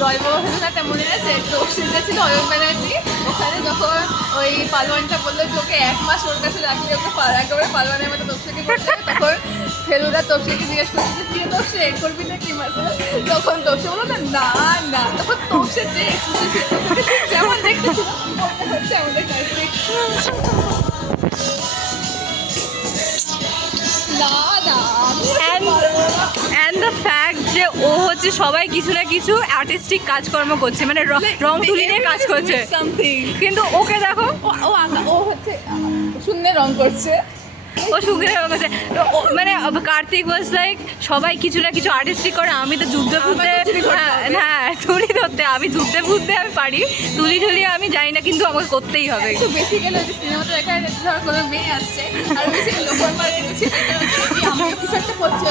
জয়বাবা ফেলুনাটা মনে আছে? তপসি গেছিল অয়ন ব্যানার্জি ওখানে, যখন ওই পালোয়ানটা বললো যে ওকে 1 মাস ওর কাছে রাখলে ওকে একেবারে পালোয়ানের মতো তপসিকে করতে হবে, তখন ফেলুদা তপসিকে জিজ্ঞেস করছে যে তুই তপসি করবি না কি মাসে? তখন তপসি বললো না না, তখন তপসির যে এক্সপ্রেশন যেমন দেখতে ছিল মনে হচ্ছে আমাদের কাছে না না আমি পারবো না। অ্যান্ড দ্য ফ্যাক্ট যে ও হচ্ছে সবাই কিছু না কিছু আর্টিস্টিক কাজকর্ম করছে, মানে রং তুলি নিয়ে কাজ করছে, সামথিং। কিন্তু ওকে দেখো ও হচ্ছে শূন্য রং করছে। ও সুখের রং করছে। মানে কার্তিক ওয়াজ লাইক সবাই কিছু না কিছু আর্টিস্টিক করে, আমি তো যুদ্ধে ফুদ্ধে, হ্যাঁ তুলি ধরতে আমি যুদ্ধে ফুদ্ধে আমি পারি, তুলি ঝুলিয়ে আমি জানি না, কিন্তু আমাকে করতেই হবে। একটু বেশি গেলে যে সিনেমাটা দেখা যায় ধর কোনো মেয়ে আসছে আর বেশি লোকর মারে গেছে আমি কিছু একটা করছি